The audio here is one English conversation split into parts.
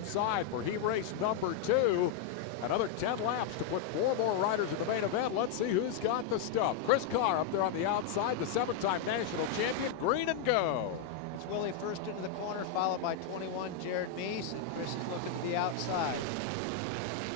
inside for heat race number 2. Another 10 laps to put 4 more riders in the main event. Let's see who's got the stuff. Chris Carr up there on the outside, the 7-time national champion, green and go. It's Willie first into the corner, followed by 21 Jared Meese, and Chris is looking to the outside.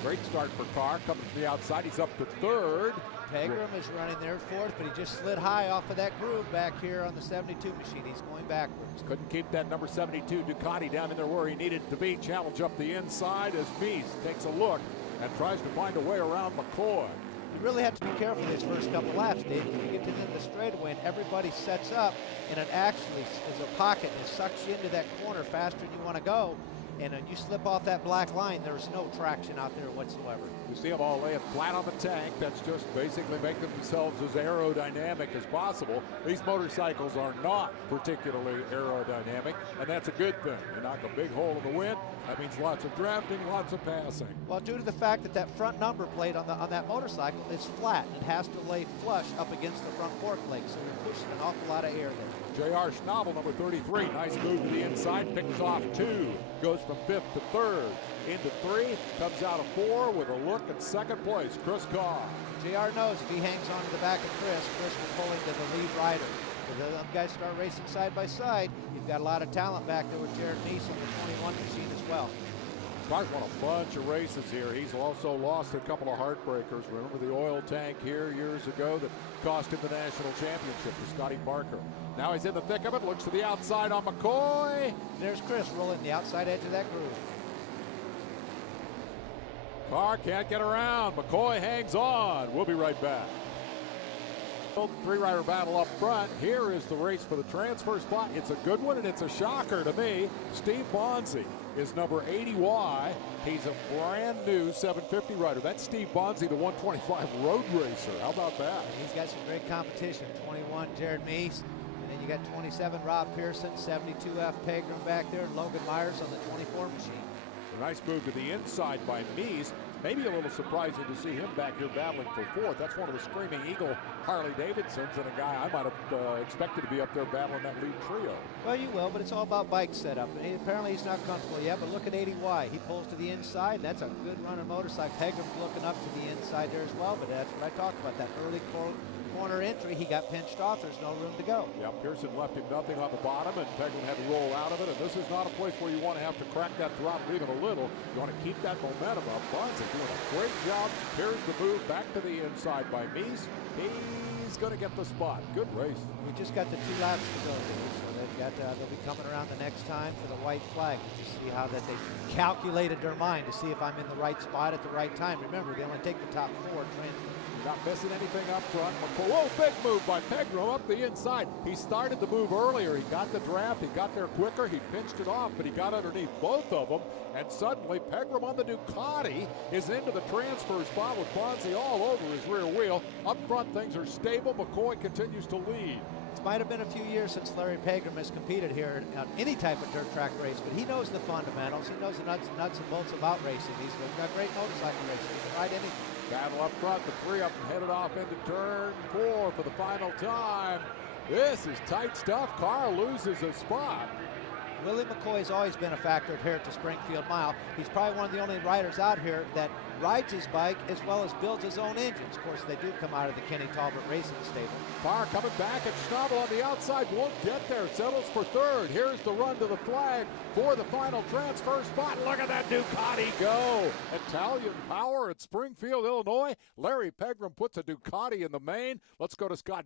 Great start for Carr, coming to the outside. He's up to 3rd. Pegram is running there 4th, but he just slid high off of that groove back here on the 72 machine. He's going backwards. Couldn't keep that number 72 Ducati down in there where he needed to be. Challenge up the inside as Meese takes a look and tries to find a way around McCoy. You really have to be careful these first couple laps, Dave. When you get to the end of the straightaway and everybody sets up, and it actually is a pocket and it sucks you into that corner faster than you want to go. And when you slip off that black line, there's no traction out there whatsoever. You see them all laying flat on the tank. That's just basically making themselves as aerodynamic as possible. These motorcycles are not particularly aerodynamic, and that's a good thing. You knock a big hole in the wind, that means lots of drafting, lots of passing. Well, due to the fact that that front number plate on that motorcycle is flat, it has to lay flush up against the front fork leg, so you're pushing an awful lot of air there. J.R. Schnabel, number 33, nice move to the inside, picks off 2, goes from 5th to 3rd, into 3, comes out of 4 with a look at 2nd place, Chris Carr. J.R. knows if he hangs on to the back of Chris will pull into the lead rider. If the other guys start racing side by side, you've got a lot of talent back there with Jared Meese on the 21 machine as well. Carr's won a bunch of races here. He's also lost a couple of heartbreakers. Remember the oil tank here years ago that cost him the national championship to Scotty Parker. Now he's in the thick of it, looks to the outside on McCoy. There's Chris rolling the outside edge of that groove. Carr can't get around. McCoy hangs on. We'll be right back. 3-rider battle up front. Here is the race for the transfer spot. It's a good one, and it's a shocker to me. Steve Bonzi is number 80Y. He's a brand new 750 rider. That's Steve Bonzi, the 125 road racer. How about that? He's got some great competition. 21 Jared Meese, and then you got 27 Rob Pearson, 72F Pegram back there, and Logan Myers on the 24 machine. A nice move to the inside by Meese. Maybe a little surprising to see him back here battling for 4th. That's one of the Screaming Eagle Harley Davidsons, and a guy I might have expected to be up there battling that lead trio. Well, you will, but it's all about bike setup. And apparently he's not comfortable yet, but look at 80Y. He pulls to the inside. That's a good running motorcycle. Pegram's looking up to the inside there as well, but that's what I talked about, that early corner entry. He got pinched off. There's no room to go. Yeah, Pearson left him nothing on the bottom, and Pegram had to roll out of it, and this is not a place where you want to have to crack that throttle even a little. You want to keep that momentum up. Bonzi doing a great job. Here's the move back to the inside by Meese. He's going to get the spot. Good race. We just got the 2 laps to go here, so they'll be coming around the next time for the white flag. Just see how that they calculated their mind to see if I'm in the right spot at the right time. Remember, they only take the top 4 transfers. Not missing anything up front. Whoa, big move by Pegram up the inside. He started the move earlier. He got the draft. He got there quicker. He pinched it off, but he got underneath both of them. And suddenly, Pegram on the Ducati is into the transfer spot with Bonzi all over his rear wheel. Up front, things are stable. McCoy continues to lead. It might have been a few years since Larry Pegram has competed here on any type of dirt track race, but he knows the fundamentals. He knows the nuts and bolts about racing. He's got great motorcycle racing. He can ride anything. Battle up front, the 3 of them headed off into turn 4 for the final time. This is tight stuff. Carr loses a spot. Willie McCoy's always been a factor here at the Springfield Mile. He's probably one of the only riders out here that rides his bike as well as builds his own engines. Of course, they do come out of the Kenny Talbot Racing stable. Carr coming back, and Schnabel on the outside won't get there. Settles for 3rd. Here's the run to the flag for the final transfer spot. Look at that Ducati go. Italian power at Springfield, Illinois. Larry Pegram puts a Ducati in the main. Let's go to Scott